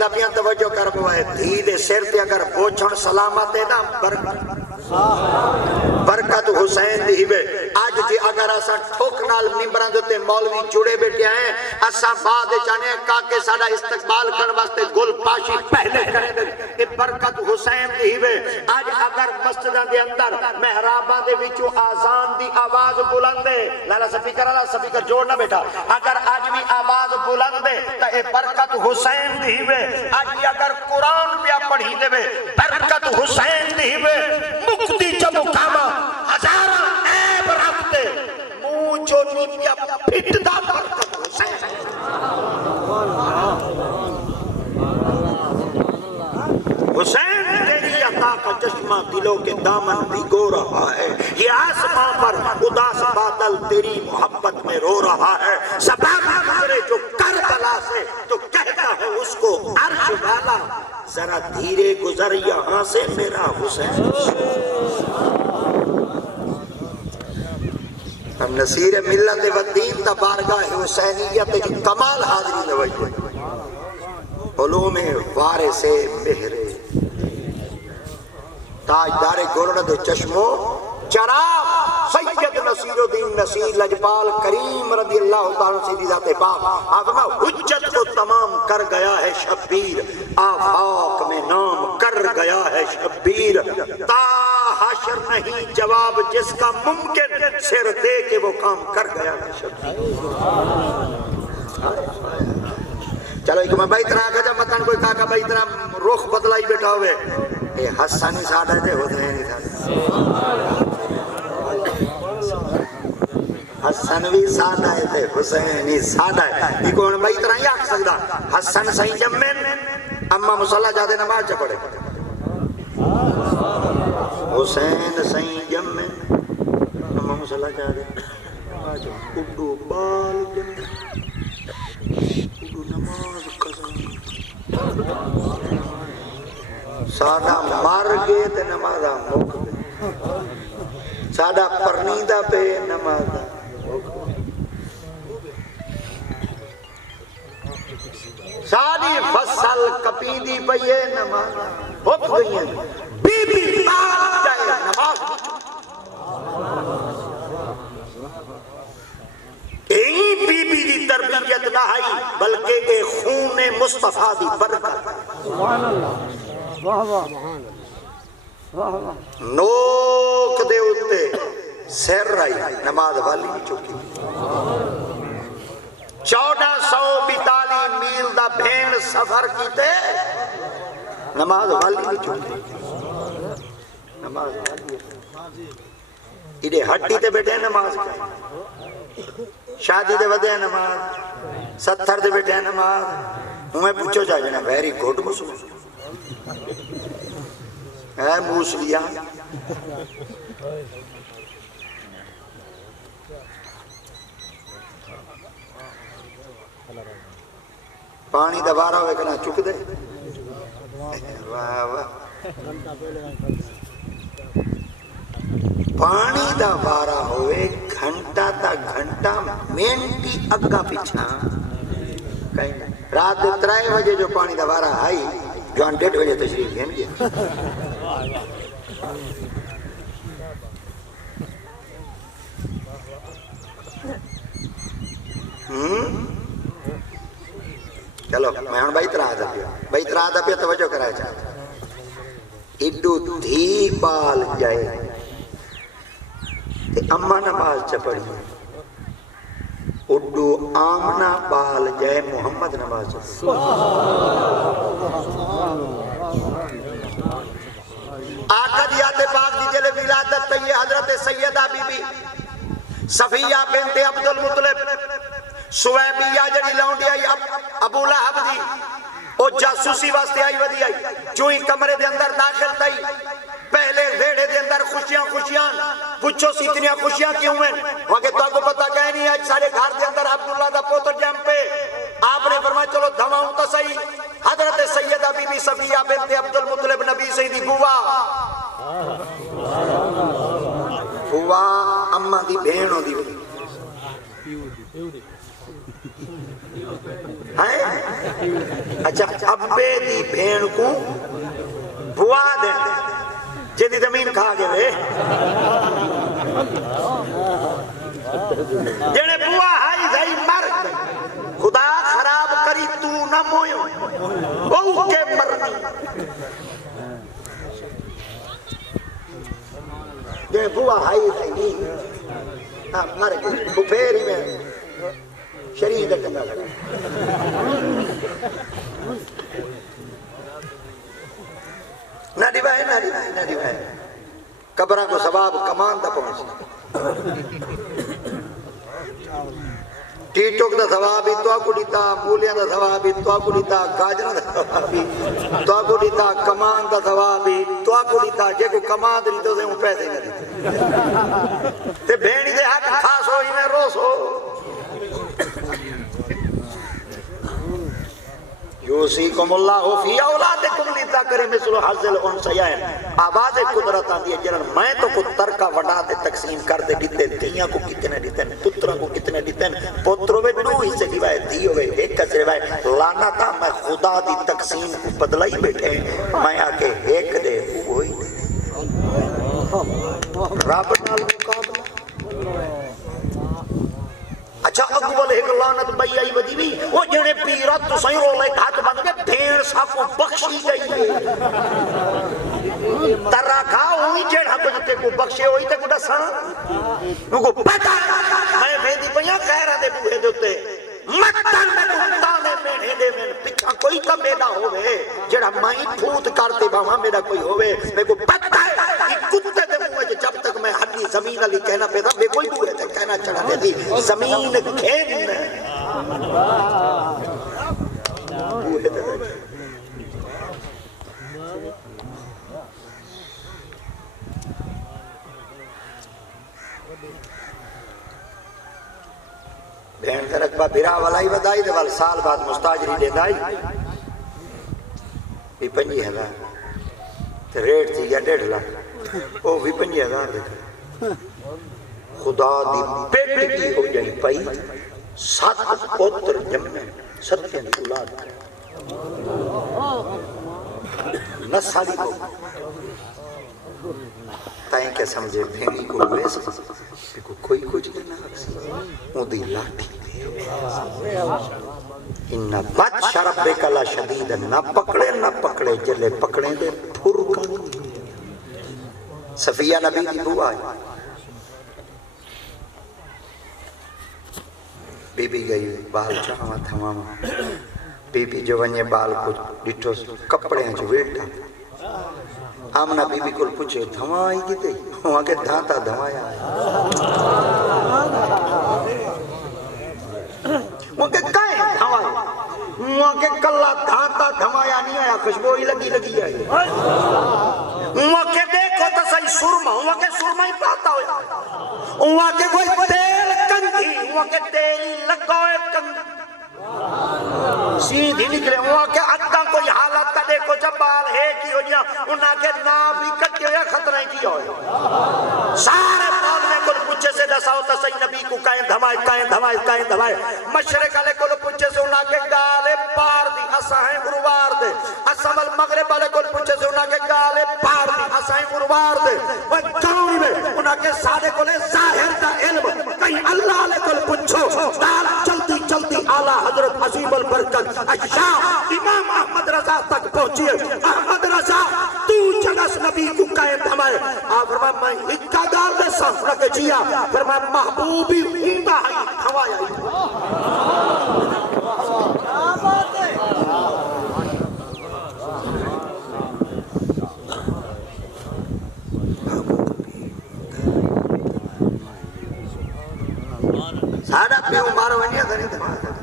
دا پیاں توجہ کر بوائے دھی دے سر تے اگر بوچھن سلامت ہے نا برکت حسین دی بے آج جی اگر اسا ٹھوک نال ممبران دوتے مولوی جڑے بیٹھے ہیں اسا بعد چاہنے کاکے ساڑا استقبال کرنے واسطے گل پاشی پہلے کریں دے یہ برکت حسین دی بے آج اگر مسجدان دے اندر محرابان دے وچو آزان دی آواز بلند ہے لالا سپیکر جوڑنا بیٹا اگر آج بھی آواز بلند ہے تو یہ برکت حسین دی بے آج بھی اگر قرآن پہ پڑھی دے بے برکت حسین دی بے مکتی جب کاما ہزارہ عیب رکھتے مونچو نیپیا پھٹ دا برکت حسین حسین تیری عطا کا چشمہ دلوں کے دامن بھگو رہا ہے یہ آسمان پر اداس بادل تیری محبت میں رو رہا ہے سبب گزرے جو کربلا سے تو کہتا ہے اس کو عرش والا ذرا دھیرے گزر یہاں سے میرا حسین ہم نصیر ملت و دین تا بارگاہ حسینیت کی کمال حاضری لوئی علوم وارث مہر تاجدار گولڈ چشمو چراغ سید نصیر الدین نصیر لجپال کریم رضی اللہ تعالیٰ سے ذات پاک آفما حجت کو تمام کر گیا ہے شبیر آفاق میں نام کر گیا ہے شبیر تا حشر نہیں جواب جس کا ممکن سر دے کے وہ کام کر گیا ہے شبیر چلو ایک میں بھائی طرح آگا جب مطلب کوئی کہا کہ بھائی طرح رخ بدلائی بیٹھا ہوئے اے حسانی ساڑھا تھے ہوتے ہیں نہیں تھا حسنوی ساڑھا تھے حسینی ساڑھا ہے یہ کون بھائی طرح یہ آکھ سکتا حسن صحیح جمین اما مسلح جاتے نماز چا پڑے حسین صحیح جمین اما مسلح جاتے اڈو بال جمین نماز سادہ مار گئے تے نمازہ موک دے سادہ پرنیدہ پہ نمازہ سادی فصل کپیدی پہ یہ نمازہ ہوت گئی ہیں بی بی بات جائے نماز ایہی بی بی دی تربیت نہ آئی بلکہ ایک خون مصطفیٰ دی برکت سبحان اللہ نوک دے اتے سیر رائی نماز والی نہیں چکی 1442 میل دا بھین سفر کیتے نماز والی نہیں چکی نماز والی ایڈے ہٹی تے بیٹھے نماز کا شادی دے ودے نماز 70 دے بیٹھے نماز ہمیں پوچھو جائے جنا ویری گوڈ مسلم اے موسلیاں پانی دوبارہ ہوئے کنا چک دے واہ واہ پانی دوبارہ ہوئے گھنٹا تا گھنٹا مینٹی اگا پچھا رات 3 بجے جو پانی دوبارہ آئی جو 1:30 بجے تشریف گھن گیا چلو میں ہوں بھائی طرح دا پیا توجہ کرائے چاہتا ایڈو دھی بال جائے تے اممہ نماز چپڑی اڈو آمنہ بال جائے محمد نماز چپڑی آقا دیات پاک دی جلے ولادت تے حضرت سیدہ بی بی صفیہ بنت عبد المطلب سویبیہ جڑی لونڈی آئی ابو لہب دی او جاسوسی واسطے آئی ودی آئی جو ہی کمرے دے اندر داخل تائی پہلے ویڑے دے اندر خوشیاں پوچھو سی اتنی خوشیاں کیوں ہیں وہاں تو آپ کو پتہ کہیں نہیں آج سارے گھر دے اندر عبداللہ دا پوتر جم پہ آپ نے فرمایا چلو دھماؤں تا صحیح حضرت سیدہ بی بی صفیہ بنت عبد المطلب نبی سیدی بوا اماں دی بہن ہو دی اچھا ابے دی بھین کو بوا دے جیدی زمین کھا گئے وے جنے بوا ہائی دائی مر خدا خراب کری تو نہ مویوں او کے مرنی جنے بوا ہائی دائی مر گئی بپھیری میں شریعہ ٹنگا لگا نہ ڈیوائے قبرہ کو ثواب کمان دا پہنچ ٹیٹوک دا ثوابی تو آکو دیتا مولیاں دا ثوابی تو آکو دیتا گاجرہ دا ثوابی تو آکو دیتا کمان دا ثوابی تو آکو دیتا جے کو کمان دی تو سے ہوں پیسے نہ دیتے تے بھینی دے حق خاص ہو ہی میں روس ہو یوسیکم اللہ فی اولادکم للذکر مثل حظ الانثیین آواز قدرت آندی ہے جنہاں میں تو کو ترکا وڈا دے تقسیم کر دے دیتے دیاں کو کتنے دیتے پتروں کو کتنے دیتے پتروں میں دو حصے دیوائے دی ہوئے ایک کسے روائے لانا تھا میں خدا دی تقسیم کو بدلائی بیٹھے میں آکے ایک دے وہی دے رب نال مقابلہ اچھا اگوال ایک لانت بھئی آئی ودی بھی وہ جنے پیرات تو سائیں رولے ہاتھ بند کے بھیڑ ساکو بخشی گئی ترہ کھا ہوئی جڑ ہاتھ جتے کو بخشے ہوئی تے کو ڈسا نو کو پتا میں بھیدی پہیاں کہہ رہا دے بوہے دوتے مطن میں کتانے میں دے میں پچھا کوئی کا میدہ ہوئے جڑا مائی پھوت کرتے باہاں میرا کوئی ہوئے میں کو پتا ہے یہ کتے دے موجے جب تک میں ہڈی زمین علی کہنا پیدا میں کوئی بوئے تھے کہنا چڑھا دے دی زمین کھین بوئے تھے بہن کا رقبہ بھرا والائی ودائی دے وال سال بعد مستاجری دے دائی بھی 50,000 ریٹ تھی یا 1.5 لاکھ وہ بھی 50,000 دے خدا دی پیٹ کی ہو جائیں پائی 7 پوتر جمع 7 کی اولاد نسالی کو تائیں کیا سمجھے بھینی کو ہوئے سکتے کوئی کچھ نہیں نہ دی لاٹھی انہا بچ ربک لا شدید نہ پکڑے جلے پکڑے دے پھر کن صفیہ نبی دی بوا ہے بی بی گئی بال چاہاں تھماما بی بی جو ونجے بال کو ڈٹھو کپڑے ہیں جو ویٹا آمنہ بی بی کل پوچھے دھوائی گیتے وہاں کے دھانتا دھوایا وہاں کے کائیں دھوایا وہاں کے کلا دھانتا دھوایا نہیں آیا خوشبوئی لگی ہے وہاں کے دیکھو تو صحیح سرما وہاں کے سرما ہی پاتا ہویا وہاں کے کوئی تیل کندھی وہاں کے تیل لگوئے کندھی سیدھی نکلے وہاں کے عدہ کوئی حالت کا دیکھو جب بال ہے کی ہو جیا انہاں کے نام بھی کٹے ہویا خطرہ کی ہویا سارے بال میں کل پوچھے سے دساؤ تا صحیح نبی کو کائیں دھمائے مشرق علیہ کل پوچھے سے انہاں کے گالے پار دی اسائیں گروار دے اسم المغرب علیہ کل پوچھے سے انہاں کے گالے پار دی اسائیں گروار دے وہ کون میں انہاں کے سادے کلے ظاہر دا علم کہیں اللہ علیہ کل پوچھو دال چلتی آلہ حضرت عظیم البرکت اشاہ امام احمد رضا تک پہنچیے احمد رضا تو جنس نبی کو قائم دھمائے آپ فرمائے میں ہکا گال میں سفر کے جیا فرمائے محبوبی ہوندا ہے ہوایا سارا پیو مارو ونیا دھنی دھمائے